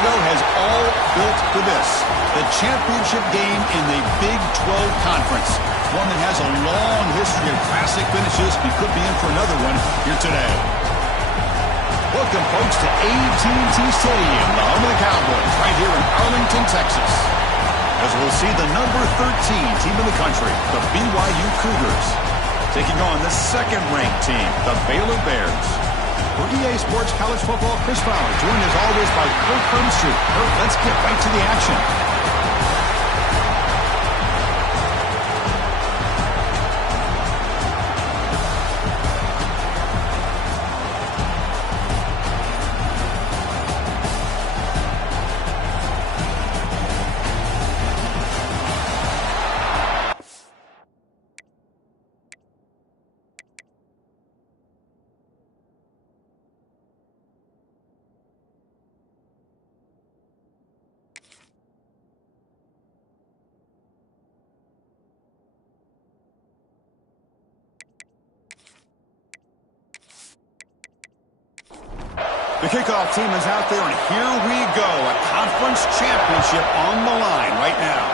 ago has all built for this. The championship game in the Big 12 Conference. One that has a long history of classic finishes. We could be in for another one here today. Welcome, folks, to AT&T Stadium, the home of the Cowboys, right here in Arlington, Texas. As we'll see the number 13 team in the country, the BYU Cougars, taking on the second-ranked team, the Baylor Bears. For EA Sports College Football, Chris Fowler, joined as always by Kirk Hermstreet. Kirk, let's get right to the action. The kickoff team is out there, and here we go. A conference championship on the line right now.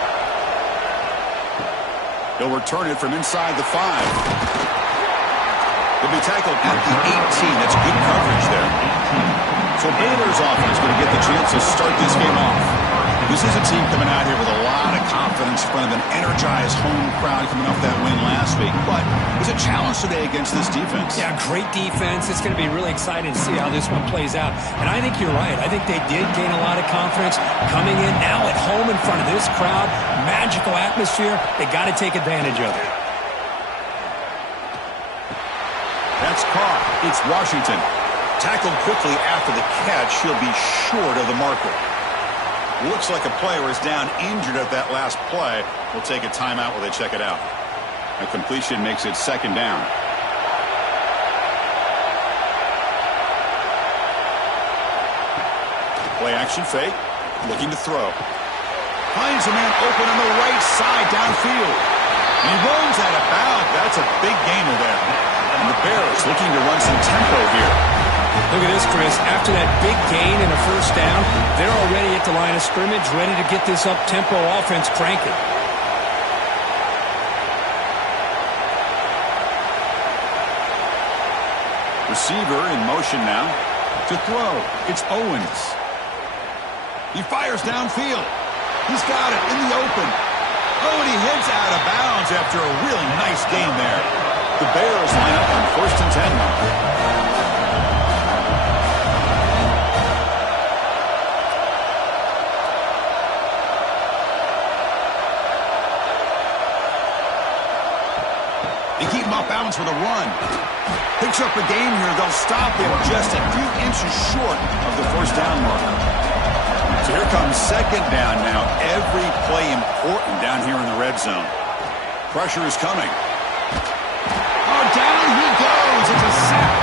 He'll return it from inside the 5. He'll be tackled at the 18. That's good coverage there. So Baylor's offense going to get the chance to start this game off. This is a team coming out here with a lot of confidence in front of an energized home crowd coming off that win last week. But it's a challenge today against this defense. Yeah, great defense. It's going to be really exciting to see how this one plays out. And I think you're right. I think they did gain a lot of confidence coming in now at home in front of this crowd. Magical atmosphere. They got to take advantage of it. That's caught. It's Washington. Tackled quickly after the catch. He'll be short of the marker. Looks like a player is down injured at that last play. We'll take a timeout while they check it out. A completion makes it second down. Play action fake. Looking to throw. Finds a man open on the right side downfield. He runs out of bounds. That's a big gainer there. And the Bears looking to run some tempo here. Look at this, Chris. After that big gain and a first down, they're already at the line of scrimmage, ready to get this up-tempo offense cranking. Receiver in motion now to throw. It's Owens. He fires downfield. He's got it in the open. Oh, and he heads out of bounds after a really nice game there. The Bears line up on 1st and 10 now. They keep him off balance with a run. Picks up a game here. They'll stop him just a few inches short of the first down marker. So here comes second down now. Every play important down here in the red zone. Pressure is coming. Oh, down he goes. It's a sack.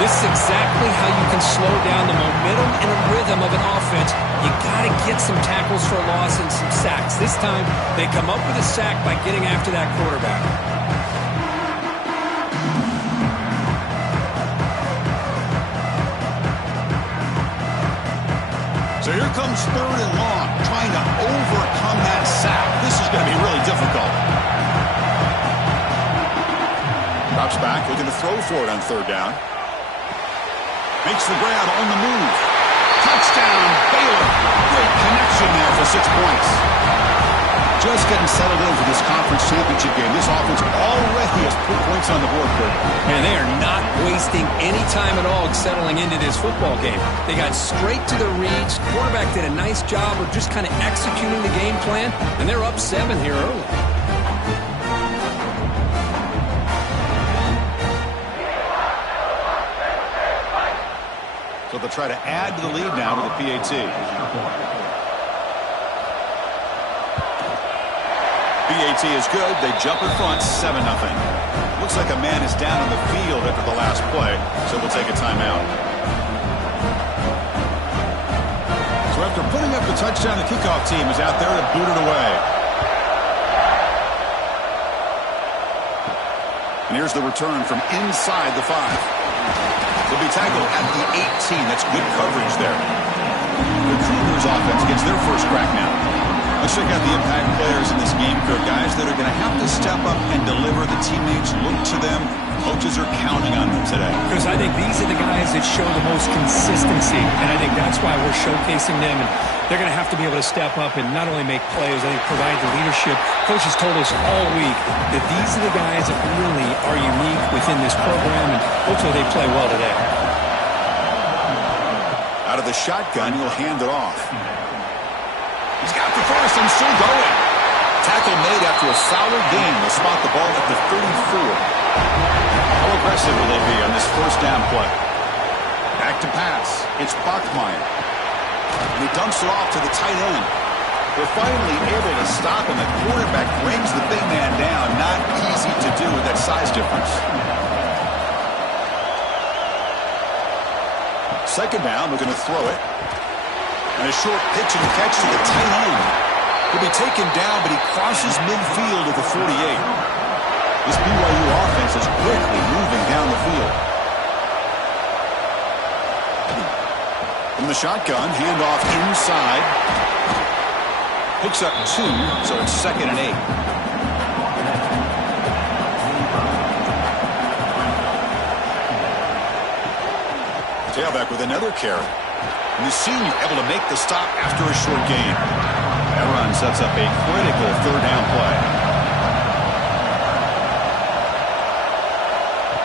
This is exactly how you can slow down the momentum and the rhythm of an offense. You got to get some tackles for a loss and some sacks. This time, they come up with a sack by getting after that quarterback. So here comes third and long, trying to overcome that sack. This is going to be really difficult. Drops back, looking to throw for it on third down. Makes the grab on the move. Touchdown, Baylor. Great connection there for 6 points. Just getting settled in for this conference championship game. This offense already has put points on the board, Kurt. And they are not wasting any time at all settling into this football game. They got straight to the reads. Quarterback did a nice job of just kind of executing the game plan, and they're up 7 here early. So they'll try to add to the lead now with the PAT. PAT is good. They jump in front, 7-0. Looks like a man is down on the field after the last play, so we'll take a timeout. So after putting up the touchdown, the kickoff team is out there to boot it away. And here's the return from inside the 5. He'll be tackled at the 18. That's good coverage there. The Cougars offense gets their first crack now. Let's check out the impact players in this game, Kirk. Guys that are going to have to step up and deliver. The teammates look to them. Coaches are counting on them today. Because I think these are the guys that show the most consistency, and I think that's why we're showcasing them. And they're going to have to be able to step up and not only make plays, I think provide the leadership. Coaches told us all week that these are the guys that really are unique within this program, and hopefully they play well today. Out of the shotgun, he'll hand it off. He's got the first and still going. Tackle made after a solid gain. They'll spot the ball at the 34. How aggressive will they be on this first down play? Back to pass. It's Bachmeier. And he dumps it off to the tight end. They're finally able to stop him. The quarterback brings the big man down. Not easy to do with that size difference. Second down, we're going to throw it. And a short pitch and catch to the tight end. He'll be taken down, but he crosses midfield at the 48. This BYU offense is quickly moving down the field. From the shotgun, handoff inside. Picks up 2, so it's 2nd and 8. Tailback with another carry. And the senior able to make the stop after a short gain. That run sets up a critical third down play.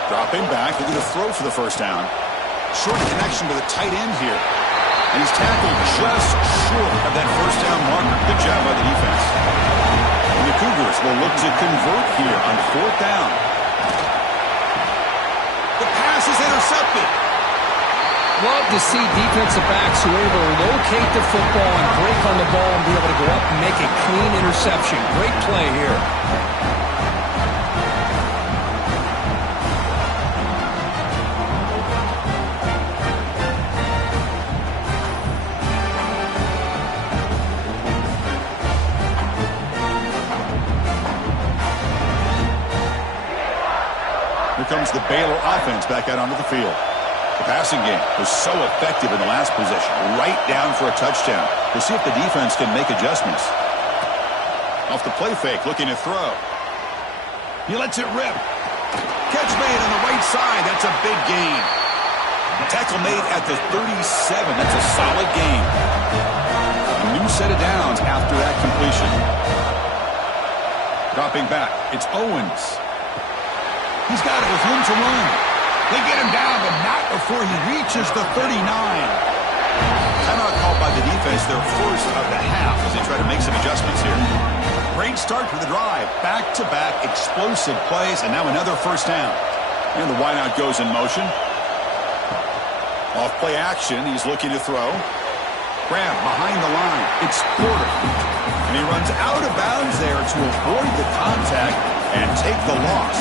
Dropping back, looking to throw for the first down. Short connection to the tight end here. And he's tackled just short of that first down marker. Good job by the defense. And the Cougars will look to convert here on 4th down. The pass is intercepted. Love to see defensive backs who are able to locate the football and break on the ball and be able to go up and make a clean interception. Great play here. Here comes the Baylor offense back out onto the field. The passing game was so effective in the last possession. Right down for a touchdown. We'll see if the defense can make adjustments. Off the play fake, looking to throw. He lets it rip. Catch made on the right side. That's a big gain. Tackle made at the 37. That's a solid gain. A new set of downs after that completion. Dropping back. It's Owens. He's got it with room to run. They get him down, but not before he reaches the 39. Timeout called by the defense, their first of the half, as they try to make some adjustments here. Great start to the drive. Back-to-back explosive plays, and now another first down. And the wideout goes in motion. Off play action, he's looking to throw. Grab behind the line. It's Porter. And he runs out of bounds there to avoid the contact and take the loss.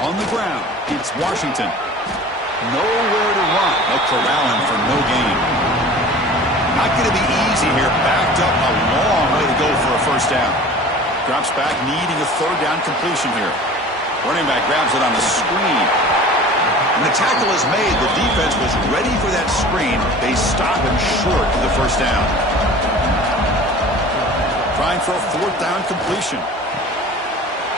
On the ground, it's Washington. Nowhere to run. They'll corral him for no gain. Not going to be easy here. Backed up a long way to go for a first down. Drops back, needing a third down completion here. Running back grabs it on the screen. And the tackle is made. The defense was ready for that screen. They stop him short of the first down. Trying for a fourth down completion.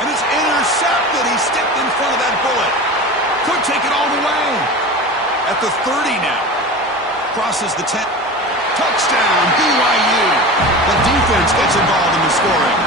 And it's intercepted. He stepped in front of that bullet. Could take it all the way. At the 30 now. Crosses the 10. Touchdown, BYU. The defense gets involved in the scoring.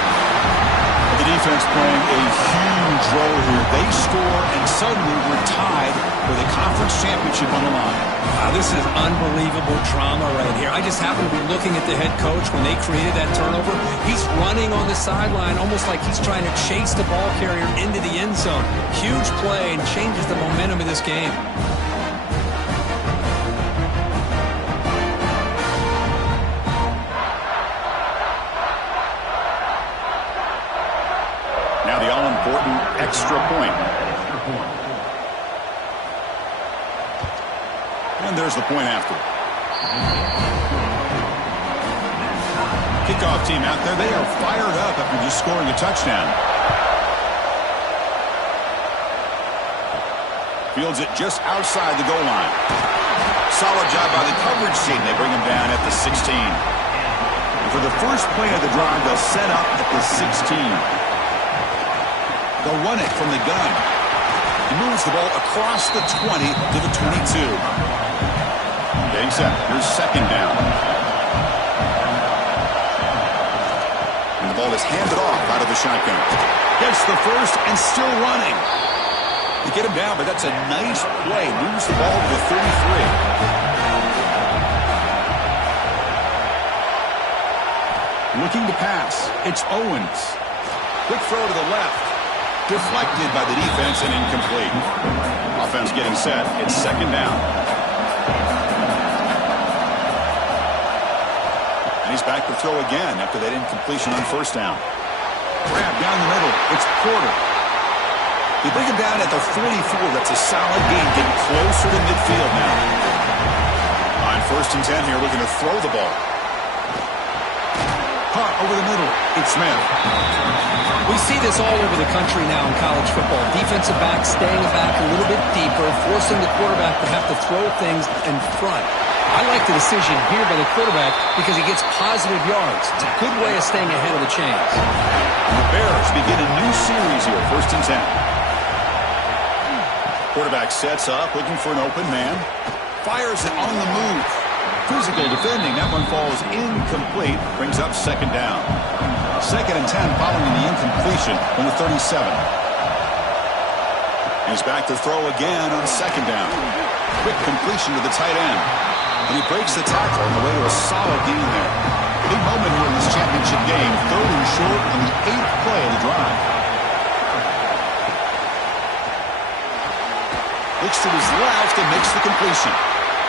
The defense playing a huge role here. They score, and suddenly we're tied with a conference championship on the line. Wow, this is unbelievable drama right here. I just happen to be looking at the head coach when they created that turnover. He's running on the sideline almost like he's trying to chase the ball carrier into the end zone. Huge play and changes the momentum of this game. Now the all-important extra point. And there's the point after. Kickoff team out there. They are fired up after just scoring a touchdown. Fields it just outside the goal line. Solid job by the coverage team. They bring him down at the 16. And for the first play of the drive, they'll set up at the 16. They'll run it from the gun. He moves the ball across the 20 to the 22. Getting set. Here's second down. And the ball is handed off out of the shotgun. Gets the first and still running. They get him down, but that's a nice play. Moves the ball to the 33. Looking to pass. It's Owens. Quick throw to the left. Deflected by the defense and incomplete. Offense getting set. It's second down. And he's back to throw again after that incompletion on first down. Grab down the middle. It's Porter. They bring him down at the 44. That's a solid gain, getting closer to midfield now. On first and 10 here, looking to throw the ball. Caught over the middle. It's Smith. We see this all over the country now in college football. Defensive backs staying back a little bit deeper, forcing the quarterback to have to throw things in front. I like the decision here by the quarterback because he gets positive yards. It's a good way of staying ahead of the chains. And the Bears begin a new series here, first and 10. Quarterback sets up, looking for an open man. Fires it on the move. Physical defending. That one falls incomplete. Brings up second down. Second and 10 following the incompletion from the 37. He's back to throw again on second down. Quick completion to the tight end. And he breaks the tackle on the way to a solid gain there. Big moment here in this championship game. Third and short on the 8th play of the drive. Looks to his left and makes the completion.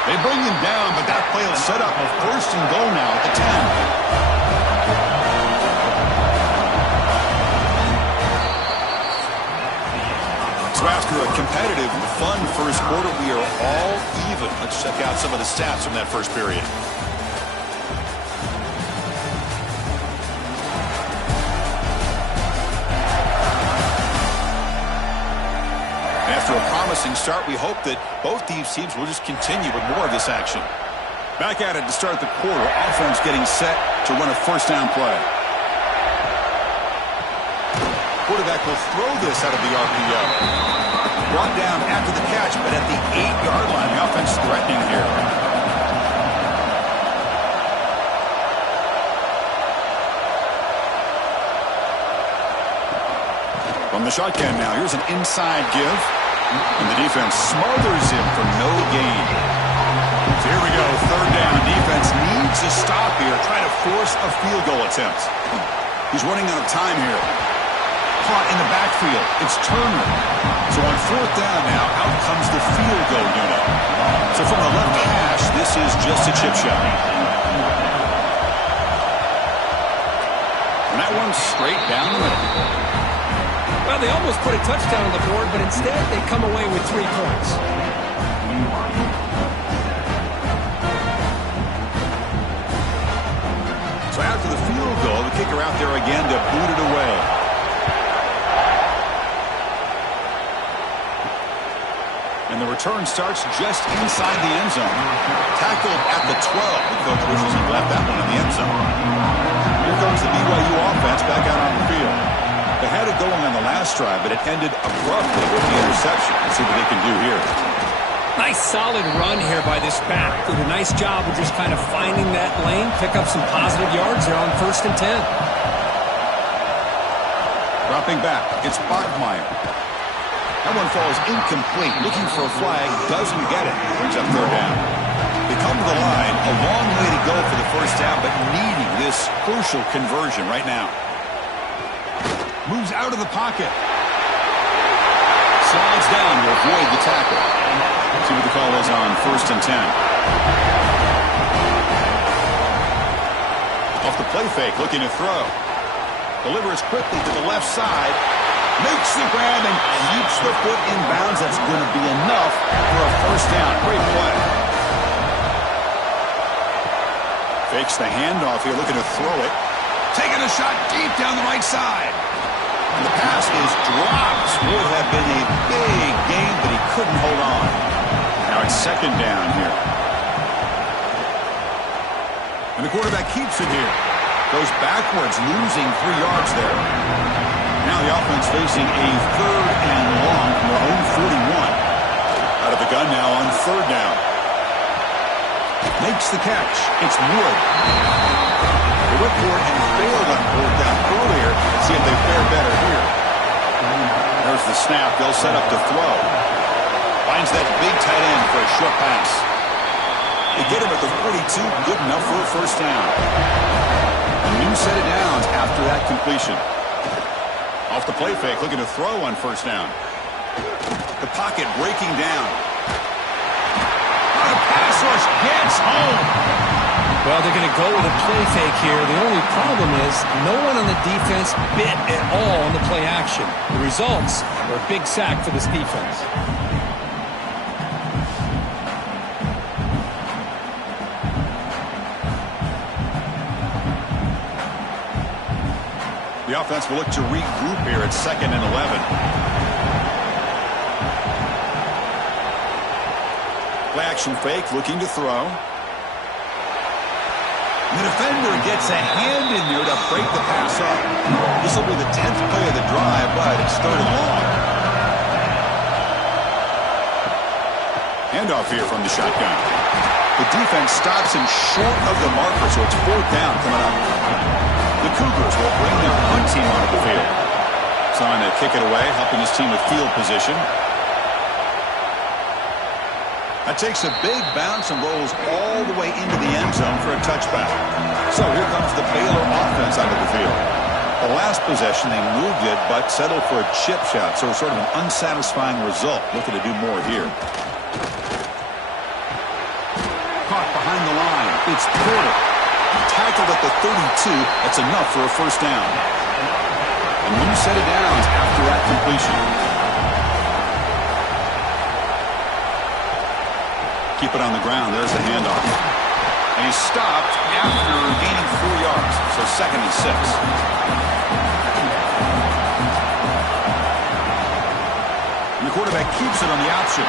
They bring him down, but that play will set up a first and goal now at the 10. So after a competitive, fun first quarter, we are all even. Let's check out some of the stats from that first period. After a promising start, we hope that both these teams will just continue with more of this action. Back at it to start the quarter. Offense getting set to run a first down play. Quarterback will throw this out of the RPO. Brought down after the catch, but at the 8-yard line. The offense threatening here. From the shotgun now, here's an inside give. And the defense smothers him for no gain. So here we go, third down. Defense needs a stop here. Try to force a field goal attempt. He's running out of time here. Caught in the backfield. It's Turner. So on fourth down now, out comes the field goal unit. So from the left hash, this is just a chip shot. And that one's straight down the middle. Well, they almost put a touchdown on the board, but instead they come away with 3 points. So after the field goal, the kicker out there again to boot it away. And the return starts just inside the end zone. Tackled at the 12. The coach wishes he left that one in the end zone. Here comes the BYU offense back out on the field. They had it going on the last drive, but it ended abruptly with the interception. Let's see what they can do here. Nice solid run here by this back. Did a nice job of just kind of finding that lane, pick up some positive yards there on first and 10. Dropping back, it's Bachmeier. That one falls incomplete. Looking for a flag, doesn't get it. Brings up third down. They come to the line, a long way to go for the first down, but needing this crucial conversion right now. Moves out of the pocket. Slides down to avoid the tackle. See what the call is on first and 10. Off the play fake, looking to throw. Delivers quickly to the left side. Makes the grab and keeps the foot in bounds. That's going to be enough for a first down. Great play. Fakes the handoff here, looking to throw it. Taking a shot deep down the right side. And the pass is dropped. Would have been a big gain, but he couldn't hold on. Now it's second down here. And the quarterback keeps it here. Goes backwards, losing 3 yards there. Now the offense facing a 3rd and long from their own 41. Out of the gun now on 3rd down. Makes the catch. It's Wood. They went for it and failed on 4th down earlier. See if they fare better here. There's the snap. They'll set up to throw. Finds that big tight end for a short pass. They get him at the 42. Good enough for a 1st down. A new set of downs after that completion. Off the play fake, looking to throw on 1st down. The pocket breaking down. The pass rush gets home. Well, they're going to go with a play fake here. The only problem is no one on the defense bit at all on the play action. The results are a big sack for this defense. The offense will look to regroup here at 2nd and 11. Play action fake, looking to throw. The defender gets a hand in there to break the pass up. This will be the 10th play of the drive, but it's 3rd and long. Handoff here from the shotgun. The defense stops him short of the marker, so it's 4th down coming up. The Cougars will bring their punt team onto the field. Trying to kick it away, helping his team with field position. That takes a big bounce and rolls all the way into the end zone for a touchback. So here comes the Baylor offense onto the field. The last possession, they moved it, but settled for a chip shot, so sort of an unsatisfying result. Looking to do more here. Caught behind the line. It's Porter. Tackled at the 32. That's enough for a 1st down. A new set of downs after that completion. Keep it on the ground. There's the handoff. And he's stopped after gaining 4 yards. So 2nd and 6. And the quarterback keeps it on the option.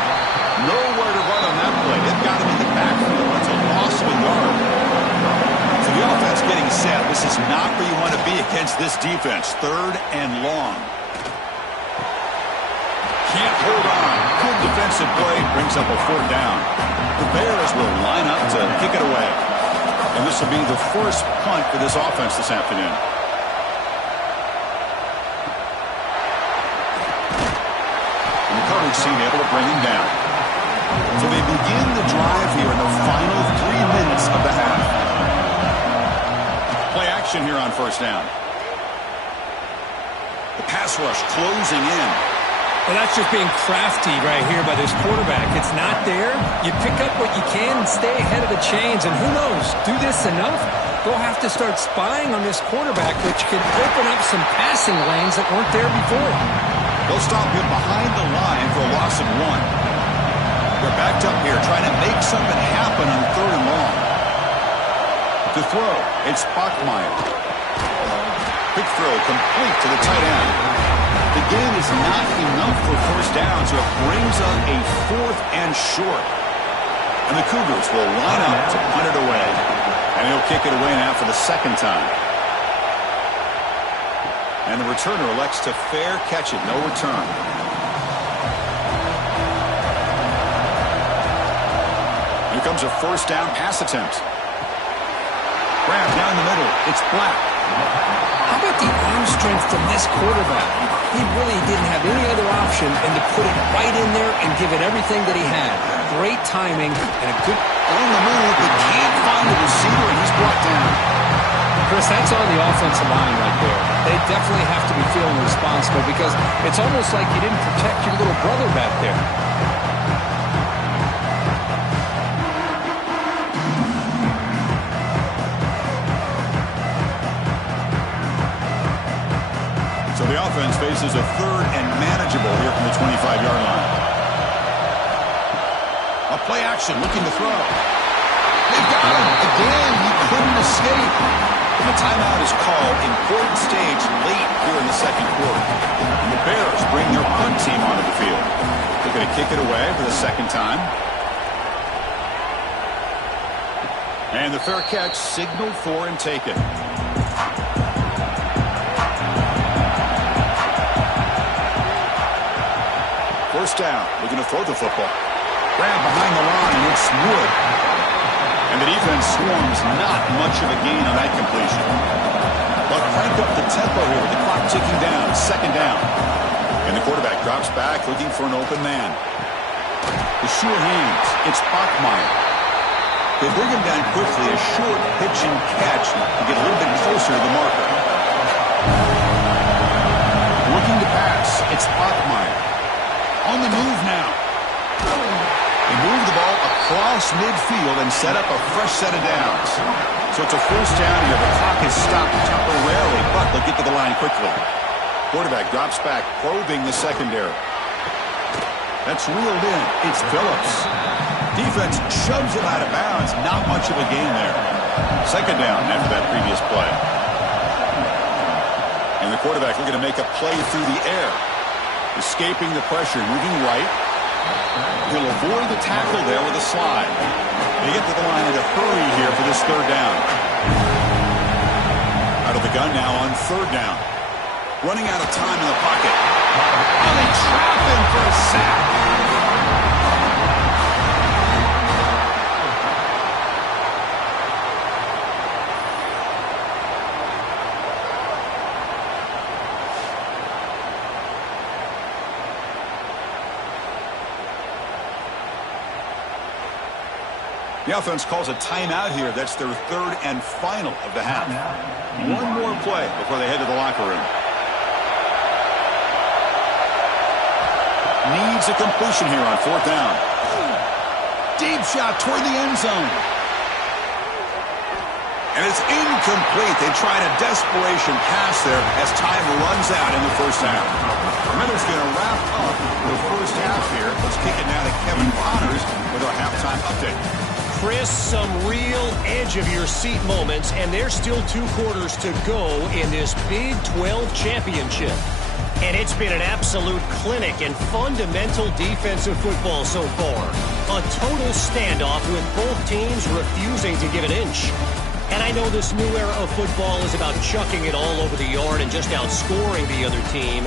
Nowhere to run on that play. They've got him in the backfield. That's a loss of a yard. So the offense getting set. This is not where you want to be against this defense. 3rd and long. Can't hold on. Good defensive play. Brings up a 4th down. The Bears will line up to kick it away. And this will be the first punt for this offense this afternoon. And the coverage team able to bring him down. So they begin the drive here in the final 3 minutes of the half. Play action here on 1st down. The pass rush closing in. Well, that's just being crafty right here by this quarterback. It's not there. You pick up what you can and stay ahead of the chains. And who knows, do this enough, they'll have to start spying on this quarterback, which could open up some passing lanes that weren't there before. They'll stop him behind the line for a loss of 1. They're backed up here trying to make something happen on 3rd and long. To throw, it's Bachmeier. Quick throw complete to the tight end. The gain is not enough for 1st down, so it brings up a 4th and short. And the Cougars will line up to punt it away. And he'll kick it away now for the 2nd time. And the returner elects to fair catch it. No return. Here comes a 1st down pass attempt. Grab down the middle. It's Black. How about the arm strength from this quarterback? He really didn't have any other option than to put it right in there and give it everything that he had. Great timing and a good... On the move, but can't find the receiver, and he's brought down. Chris, that's on the offensive line right there. They definitely have to be feeling responsible because it's almost like you didn't protect your little brother back there. So the offense faces a 3rd and manageable here from the 25-yard line. A play action, looking to throw. They've got him. Again, he couldn't escape. And the timeout is called. Important stage late here in the 2nd quarter. And the Bears bring their punt team onto the field. They're going to kick it away for the 2nd time. And the fair catch signaled for and taken. First down, looking to throw the football. Grab behind the line, and it's Wood. And the defense swarms, not much of a gain on that completion. But crank up the tempo here with the clock ticking down. Second down. And the quarterback drops back, looking for an open man. The sure hands. It's Bachmeier. They bring him down quickly. A short pitch and catch to get a little bit closer to the marker. Looking to pass. It's Bachmeier. On the move now. They move the ball across midfield and set up a fresh set of downs. So it's a first down here. The clock is stopped temporarily, but they'll get to the line quickly. Quarterback drops back, probing the secondary. That's reeled in. It's Phillips. Defense shoves him out of bounds. Not much of a gain there. Second down after that previous play. And the quarterback looking to make a play through the air. Escaping the pressure, moving right. He'll avoid the tackle there with a slide. They get to the line in a hurry here for this third down. Out of the gun now on third down. Running out of time in the pocket. And they trap him for a sack. The offense calls a timeout here. That's their third and final of the half. One more play before they head to the locker room. Needs a completion here on fourth down. Deep shot toward the end zone. And it's incomplete. They tried a desperation pass there as time runs out in the first half. Remember, it's going to wrap up the first half here. Let's kick it now to Kevin Connors with our halftime update. Chris, some real edge-of-your-seat moments, and there's still 2 quarters to go in this Big 12 championship. And it's been an absolute clinic in fundamental defensive football so far. A total standoff with both teams refusing to give an inch. And I know this new era of football is about chucking it all over the yard and just outscoring the other team.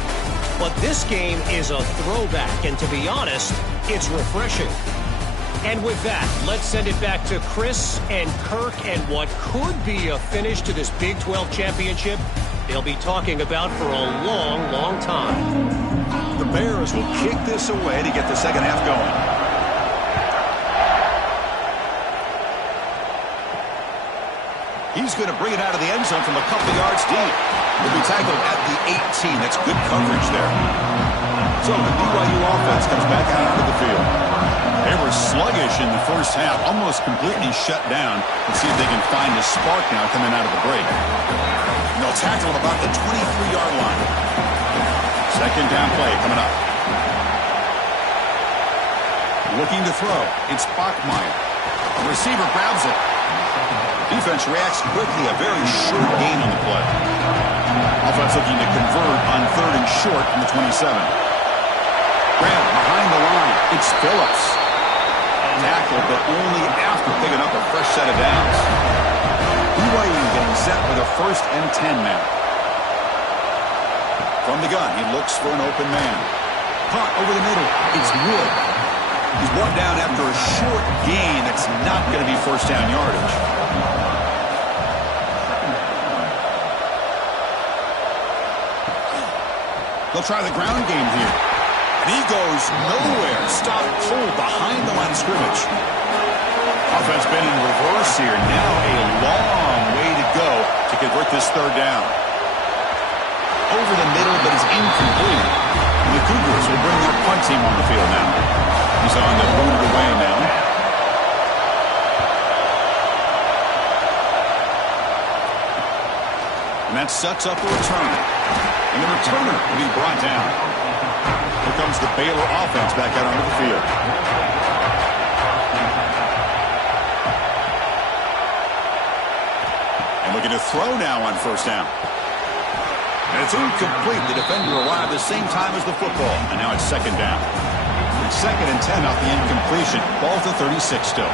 But this game is a throwback, and to be honest, it's refreshing. And with that, let's send it back to Chris and Kirk and what could be a finish to this Big 12 championship they'll be talking about for a long, long time. The Bears will kick this away to get the second half going. He's going to bring it out of the end zone from a couple yards deep. He'll be tackled at the 18. That's good coverage there. So the BYU offense comes back out onto the field. They were sluggish in the first half, almost completely shut down. Let's see if they can find a spark now coming out of the break. And they'll tackle him about the 23-yard line. Second down play coming up. Looking to throw. It's Bachmeier. The receiver grabs it. Defense reacts quickly. A very short gain on the play. Offense looking to convert on third and short from the 27. Grab behind the line. It's Phillips. Tackled, but only after picking up a fresh set of downs. BYU getting set for the first and 10 now. From the gun, he looks for an open man. Caught over the middle. It's Wood. He's brought down after a short gain. That's not going to be first down yardage. They'll try the ground game here. And he goes nowhere. Stop cold behind the line of scrimmage. Offense been in reverse here. Now a long way to go to convert this third down. Over the middle, but it's incomplete. And the Cougars will bring their punt team on the field now. He's on to boot it away now. And that sets up a return. And the returner will be brought down. Here comes the Baylor offense back out onto the field. And looking to throw now on first down. And it's incomplete. The defender arrived the same time as the football. And now it's second down. Second and 10 off the incompletion. Ball to 36 still.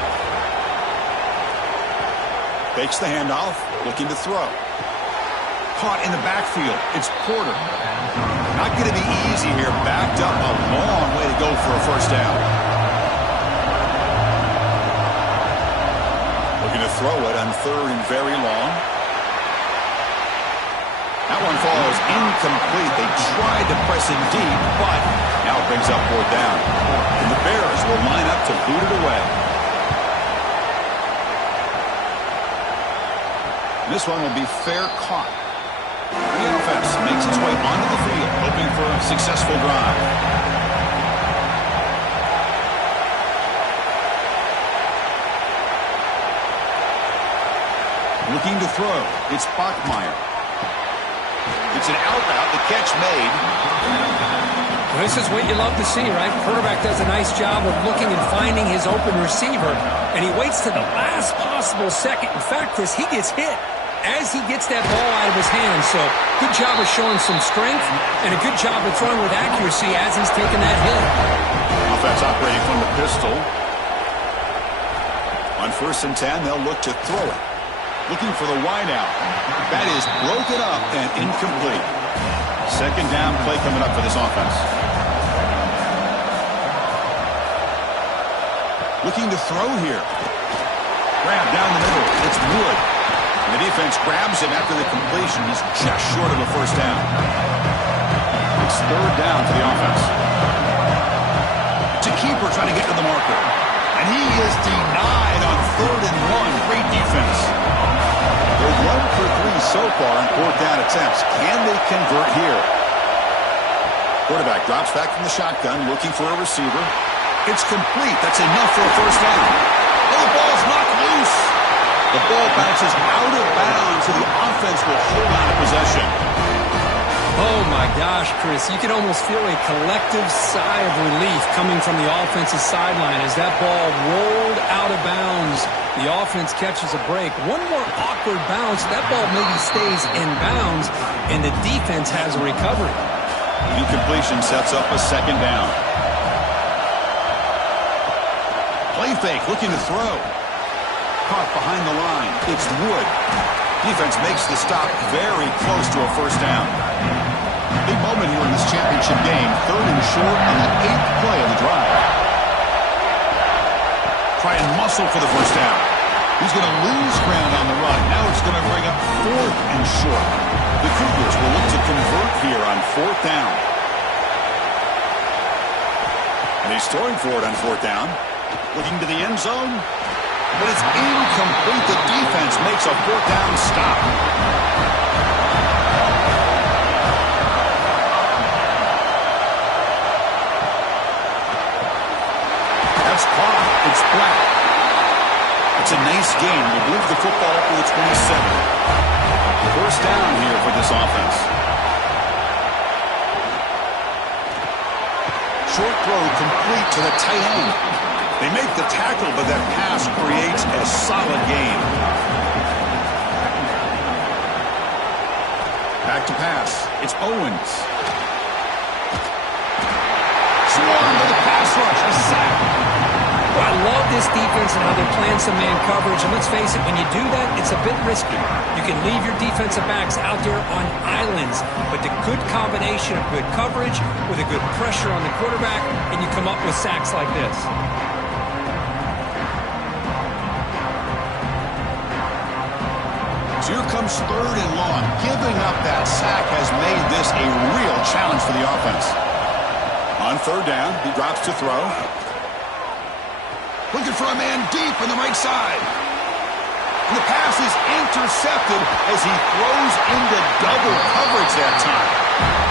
Takes the handoff, looking to throw. Caught in the backfield. It's Porter. Not going to be easy here. Backed up a long way to go for a first down. Looking to throw it on 3rd and very long. That one falls incomplete. They tried to press it deep, but now it brings up 4th down. And the Bears will line up to boot it away. This one will be fair caught. The offense makes its way onto the field, hoping for a successful drive. Looking to throw. It's Bachmeier. It's an out route. The catch made. Well, this is what you love to see, right? Quarterback does a nice job of looking and finding his open receiver, and he waits to the last possible second. In fact, Chris, he gets hit as he gets that ball out of his hands. So good job of showing some strength and a good job of throwing with accuracy as he's taking that hit. Offense operating from the pistol. On 1st and 10, they'll look to throw it. Looking for the wide out. That is broken up and incomplete. 2nd down play coming up for this offense. Looking to throw here. Grab down the middle. It's Wood. The defense grabs him after the completion. He's just short of a first down. It's 3rd down for the offense. It's a keeper trying to get to the marker. And he is denied on 3rd and 1. Great defense. They're 1 for 3 so far on 4th down attempts. Can they convert here? Quarterback drops back from the shotgun, looking for a receiver. It's complete. That's enough for a first down. Oh, the ball's knocked loose. The ball bounces out of bounds, so the offense will hold on to possession. Oh, my gosh, Chris. You can almost feel a collective sigh of relief coming from the offensive sideline as that ball rolled out of bounds. The offense catches a break. One more awkward bounce. That ball maybe stays in bounds, and the defense has a recovery. Incompletion sets up a 2nd down. Play fake, looking to throw. Caught behind the line. It's Wood. Defense makes the stop very close to a first down. Big moment here in this championship game. 3rd and short on the 8th play of the drive. Try and muscle for the first down. He's going to lose ground on the run. Now it's going to bring up 4th and short. The Cougars will look to convert here on 4th down. And he's throwing for it on 4th down. Looking to the end zone. But it's incomplete. The defense makes a 4th down stop. That's caught. It's Black. It's a nice gain. We'll move the football up to the 27. First down here for this offense. Short throw complete to the tight end. They make the tackle, but that pass creates a solid gain. Back to pass. It's Owens. Swarm to the pass rush. A sack. Well, I love this defense and how they're playing some man coverage. And let's face it, when you do that, it's a bit risky. You can leave your defensive backs out there on islands, but the good combination of good coverage with a good pressure on the quarterback, and you come up with sacks like this. So here comes 3rd and long. Giving up that sack has made this a real challenge for the offense. On 3rd down, he drops to throw. Looking for a man deep on the right side. And the pass is intercepted as he throws into double coverage that time.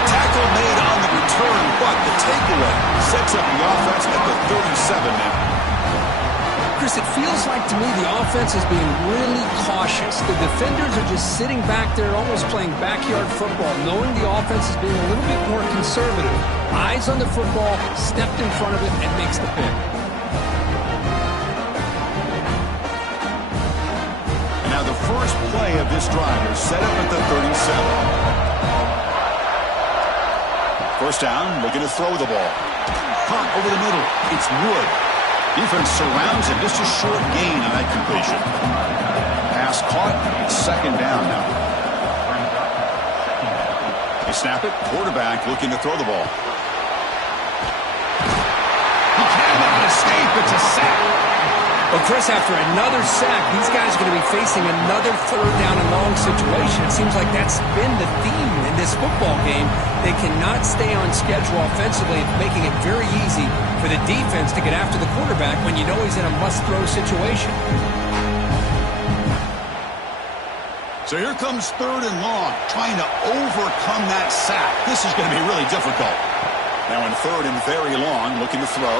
Tackle made on the return, but the takeaway sets up the offense at the 37 now. Chris, it feels like to me the offense is being really cautious. The defenders are just sitting back there almost playing backyard football, knowing the offense is being a little bit more conservative. Eyes on the football, stepped in front of it, and makes the pick. And now the first play of this drive is set up at the 37. First down, looking to throw the ball. Caught over the middle. It's Wood. Defense surrounds him. Just a short gain on that completion. Pass caught. Second down now. They snap it. Quarterback looking to throw the ball. He cannot escape. It's a sack. Well, Chris, after another sack, these guys are going to be facing another third down and long situation. It seems like that's been the theme in this football game. They cannot stay on schedule offensively, making it very easy for the defense to get after the quarterback when you know he's in a must-throw situation. So here comes third and long, trying to overcome that sack. This is going to be really difficult. Now in third and very long, looking to throw.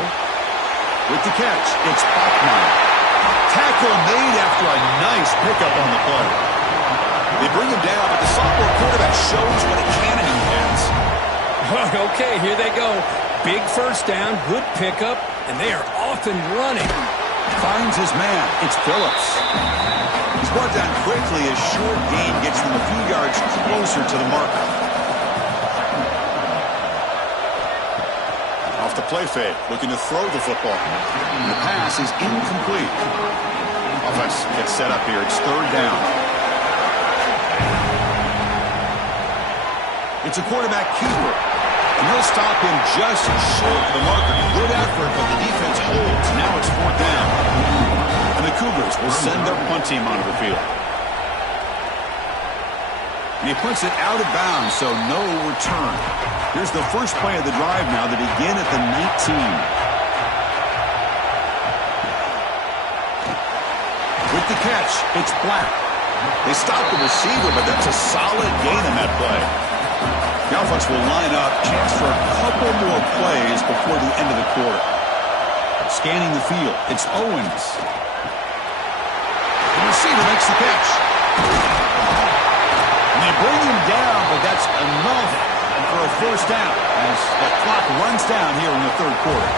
With the catch, it's Bachman. Tackle made after a nice pickup on the play. They bring him down, but the sophomore quarterback shows what a cannon he has. Okay, here they go. Big first down, good pickup, and they are off and running. Finds his man. It's Phillips. He's brought down quickly as short gain gets them a few yards closer to the marker. Off the play fake, looking to throw the football. And the pass is incomplete. Offense gets set up here. It's third down. It's a quarterback keeper. And he'll stop him just short of the marker. Good effort, but the defense holds. Now it's fourth down. And the Cougars will send their punt team onto the field. And he puts it out of bounds, so no return. Here's the first play of the drive now. They begin at the 19. With the catch, it's Black. They stop the receiver, but that's a solid gain in that play. The offense will line up. Chance for a couple more plays before the end of the quarter. Scanning the field, it's Owens. The receiver makes the catch. And they bring him down, but that's enough for a first down as the clock runs down here in the third quarter.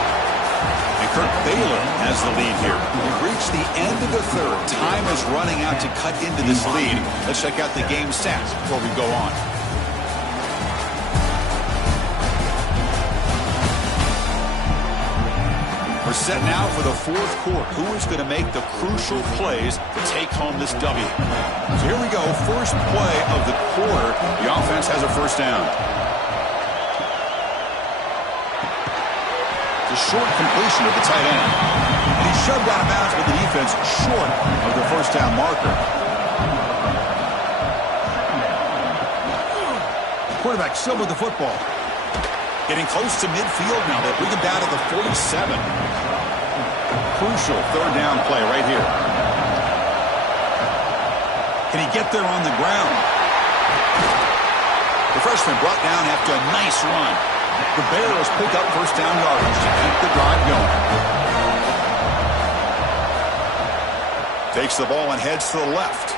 And Kirk Baylor has the lead here. We've reached the end of the third. Time is running out to cut into this lead. Let's check out the game stats before we go on. We're set now for the fourth quarter. Who is going to make the crucial plays to take home this W? So here we go. First play of the quarter. The offense has a first down. It's a short completion of the tight end. And he's shoved out of bounds with the defense short of the first down marker. Quarterback still with the football. Getting close to midfield now. They bring him down to the 47. Crucial third down play right here. Can he get there on the ground? The freshman brought down after a nice run. The Bears pick up first down yardage to keep the drive going. Takes the ball and heads to the left.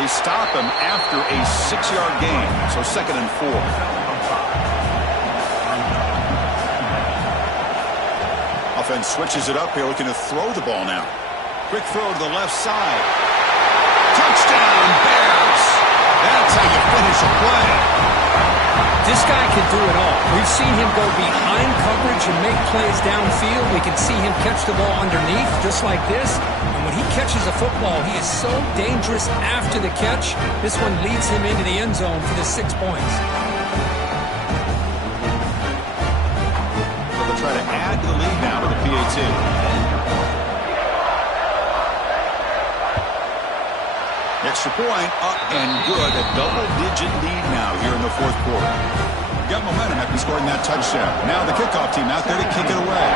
They stop him after a 6-yard gain. So second and 4. Offense switches it up here, looking to throw the ball now. Quick throw to the left side. Touchdown, Bears! That's how you finish a play. This guy can do it all. We've seen him go behind coverage and make plays downfield. We can see him catch the ball underneath, just like this. And when he catches a football, he is so dangerous after the catch. This one leads him into the end zone for the 6 points. Try to add to the lead now with the PAT. Extra point up and good. A double-digit lead now here in the fourth quarter. Got momentum after scoring that touchdown. Now the kickoff team out there to kick it away.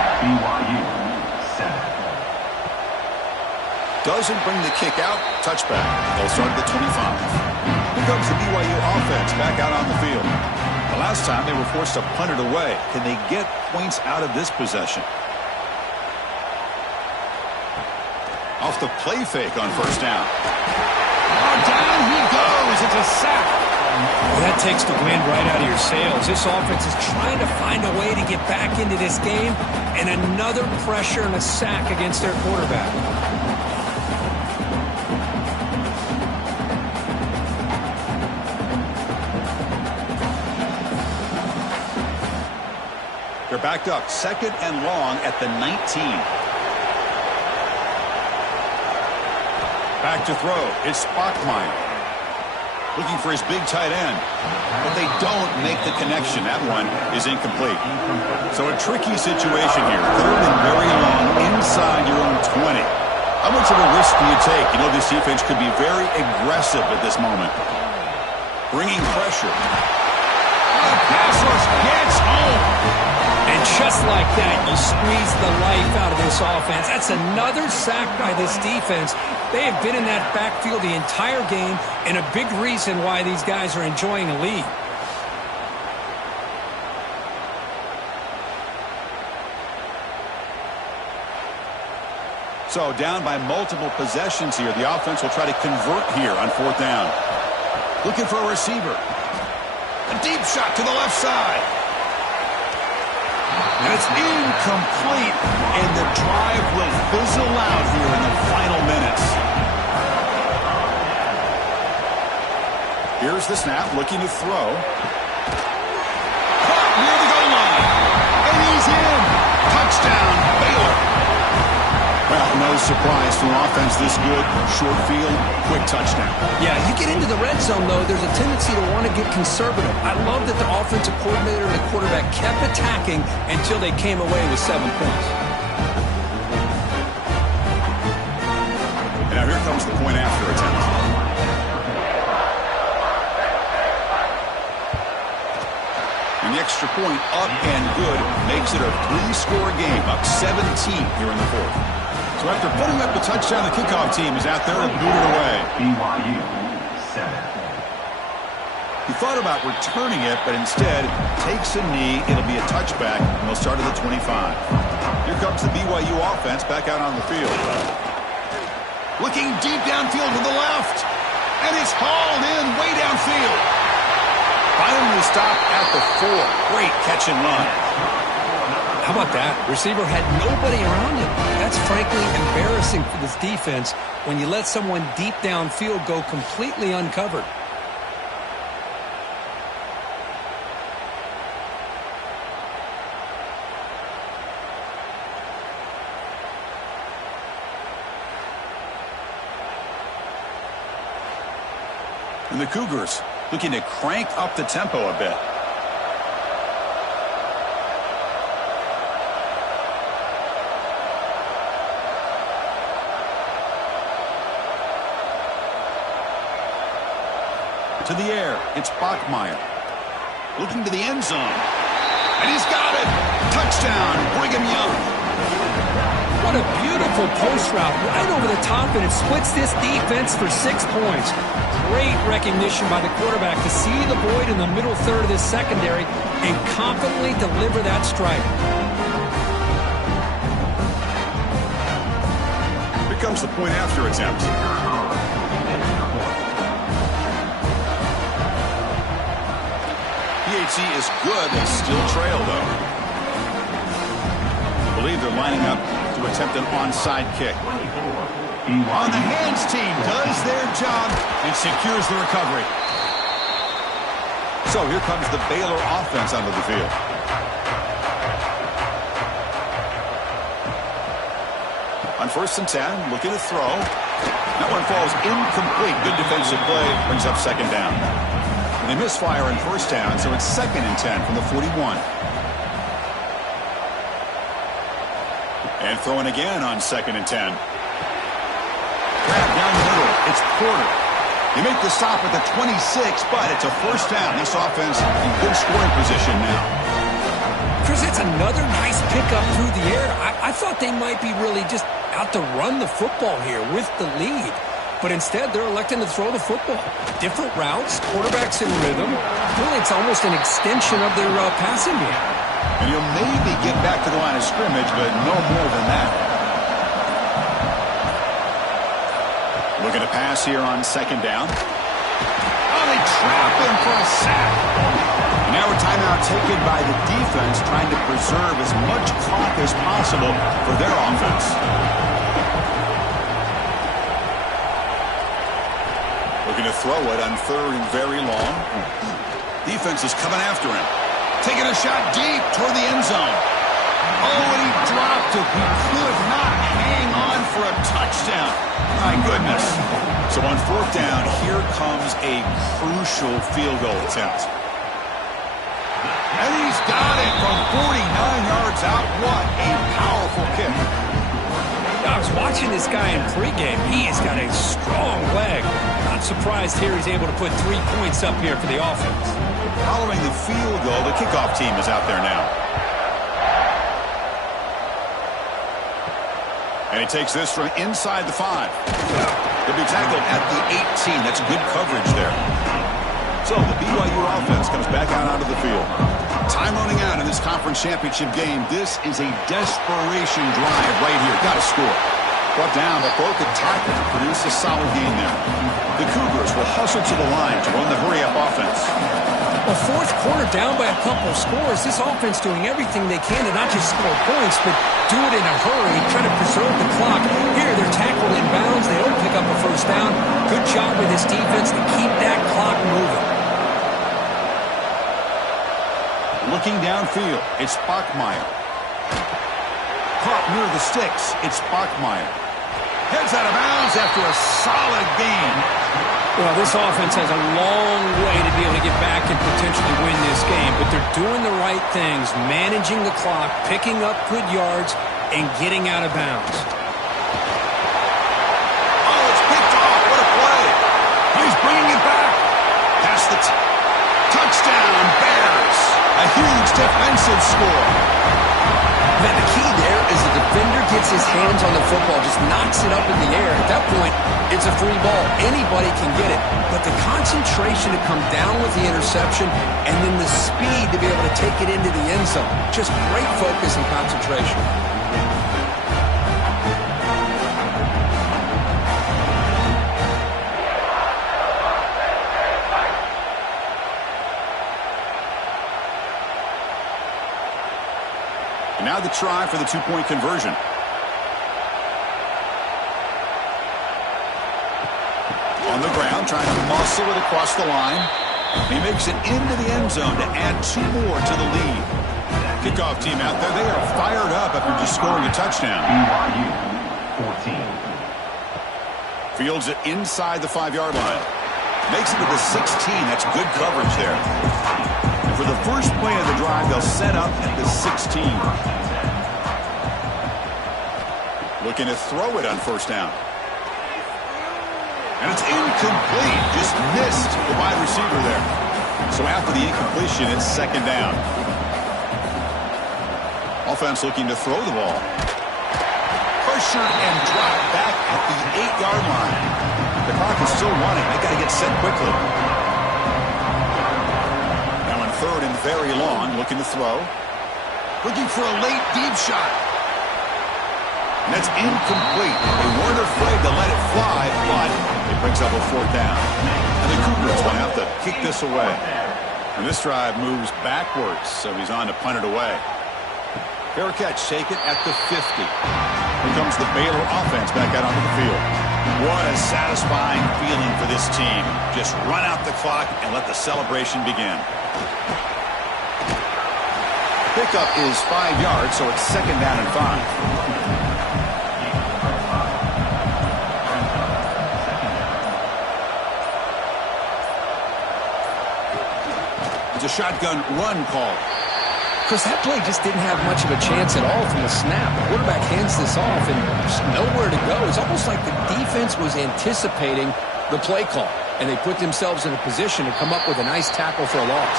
Doesn't bring the kick out. Touchback. They'll start at the 25. Here comes the BYU offense back out on the field. The last time they were forced to punt it away. Can they get points out of this possession? Off the play fake on first down. Oh, down he goes. It's a sack. Well, that takes the wind right out of your sails. This offense is trying to find a way to get back into this game, and another pressure and a sack against their quarterback. They're backed up, second and long at the 19. Back to throw. It's Bachmeyer. Looking for his big tight end. But they don't make the connection. That one is incomplete. So a tricky situation here. 3rd and very long inside your own 20. How much of a risk do you take? You know, this defense could be very aggressive at this moment. Bringing pressure. The pass rush gets home. And just like that, you squeeze the life out of this offense. That's another sack by this defense. They have been in that backfield the entire game, and a big reason why these guys are enjoying a lead. So down by multiple possessions here. The offense will try to convert here on 4th down. Looking for a receiver. A deep shot to the left side. That's incomplete, and the drive will fizzle out here in the final minutes. Here's the snap, looking to throw. Caught near the goal line, and he's in. Touchdown, Baylor. Well, no surprise to an offense this good. Short field, quick touchdown. Yeah, you get into the red zone, though, there's a tendency to want to get conservative. I love that the offensive coordinator and the quarterback kept attacking until they came away with 7 points. And now here comes the point after attempt. And the extra point up and good makes it a 3-score game, up 17 here in the 4th. So after putting up the touchdown, the kickoff team is out there and booted away. BYU 7. He thought about returning it, but instead takes a knee. It'll be a touchback, and they'll start at the 25. Here comes the BYU offense back out on the field. Looking deep downfield to the left, and it's hauled in way downfield. Finally stopped at the 4. Great catch and run. How about that? Receiver had nobody around him. That's frankly embarrassing for this defense when you let someone deep downfield go completely uncovered. And the Cougars looking to crank up the tempo a bit. To the air, it's Bachmeyer. Looking to the end zone. And he's got it! Touchdown, Brigham Young. What a beautiful post route right over the top, and it splits this defense for 6 points. Great recognition by the quarterback to see the void in the middle third of this secondary and confidently deliver that strike. Here comes the point after attempt. XII is good. They still trail, though. I believe they're lining up to attempt an onside kick. On the hands team does their job and secures the recovery. So here comes the Baylor offense onto the field. On 1st and 10, looking to throw. That one falls incomplete. Good defensive play. Brings up 2nd down. They misfire in 1st down, so it's 2nd and 10 from the 41. And throwing again on 2nd and 10. Grab down the middle. It's Porter. They make the stop at the 26, but it's a 1st down. This offense in good scoring position now. Chris, it's another nice pickup through the air. I thought they might be really just out to run the football here with the lead. But instead, they're electing to throw the football. Different routes, quarterbacks in rhythm. Really, it's almost an extension of their passing game. And you'll maybe get back to the line of scrimmage, but no more than that. Looking to pass here on 2nd down. Oh, they trap him for a sack. And now a timeout taken by the defense, trying to preserve as much clock as possible for their offense. Looking to throw it on 3rd and very long. Defense is coming after him. Taking a shot deep toward the end zone. Oh, and he dropped it. He could not hang on for a touchdown. My goodness. So on fourth down, here comes a crucial field goal attempt. And he's got it from 49 yards out. What a powerful kick. I was watching this guy in pregame. He has got a strong leg. Not surprised here he's able to put 3 points up here for the offense. Following the field goal, the kickoff team is out there now. And he takes this from inside the 5. He'll be tackled at the 18. That's good coverage there. So the BYU offense comes back out onto the field. Time running out in this conference championship game. This is a desperation drive right here. Got to score. Brought down, but broke a tackle to produce a solid gain there. The Cougars will hustle to the line to run the hurry-up offense. Well, fourth quarter down by a couple scores. This offense doing everything they can to not just score points, but do it in a hurry, try to preserve the clock. Here, they're tackled in bounds. They don't pick up a first down. Good job with this defense to keep that clock moving. Looking downfield, it's Bachmeier. Caught near the sticks, it's Bachmeier. Heads out of bounds after a solid gain. Well, this offense has a long way to be able to get back and potentially win this game, but they're doing the right things, managing the clock, picking up good yards, and getting out of bounds. Oh, it's picked off. What a play. He's bringing it back. Past the touchdown, Bears. A huge defensive score. Man, the key there is the defender gets his hands on the football, just knocks it up in the air. At that point, it's a free ball. Anybody can get it. But the concentration to come down with the interception and then the speed to be able to take it into the end zone. Just great focus and concentration. Now the try for the two-point conversion. On the ground, trying to muscle it across the line. He makes it into the end zone to add 2 more to the lead. Kickoff team out there, they are fired up after just scoring a touchdown. BYU 14. Fields it inside the 5-yard line. Makes it to the 16. That's good coverage there. And for the first play of the drive, they'll set up at the 16. Looking to throw it on first down. And it's incomplete. Just missed the wide receiver there. So after the incompletion, it's second down. Offense looking to throw the ball. Pressured and dropped back at the 8-yard line. The clock is still running. They got to get set quickly. Now on third and very long, looking to throw. Looking for a late deep shot. And that's incomplete. They weren't afraid to let it fly, but it brings up a fourth down. And the Cougars will have to kick this away. And this drive moves backwards, so he's on to punt it away. Fair catch, take it at the 50. Here comes the Baylor offense back out onto the field. What a satisfying feeling for this team. Just run out the clock and let the celebration begin. Pickup is 5 yards, so it's second down and 5. It's a shotgun run call. Because that play just didn't have much of a chance at all from the snap. The quarterback hands this off and there's nowhere to go. It's almost like the defense was anticipating the play call, and they put themselves in a position to come up with a nice tackle for a loss.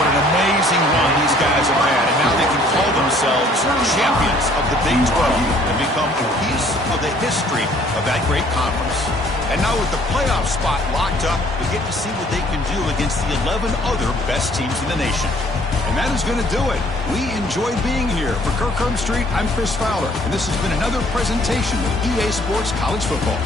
What an amazing run these guys have had, and now they can call themselves champions of the Big 12 and become a piece of the history of that great conference. And now with the playoff spot locked up, we get to see what they can do against the 11 other best teams in the nation. And that is going to do it. We enjoyed being here. For Kirk Street, I'm Chris Fowler, and this has been another presentation of EA Sports College Football.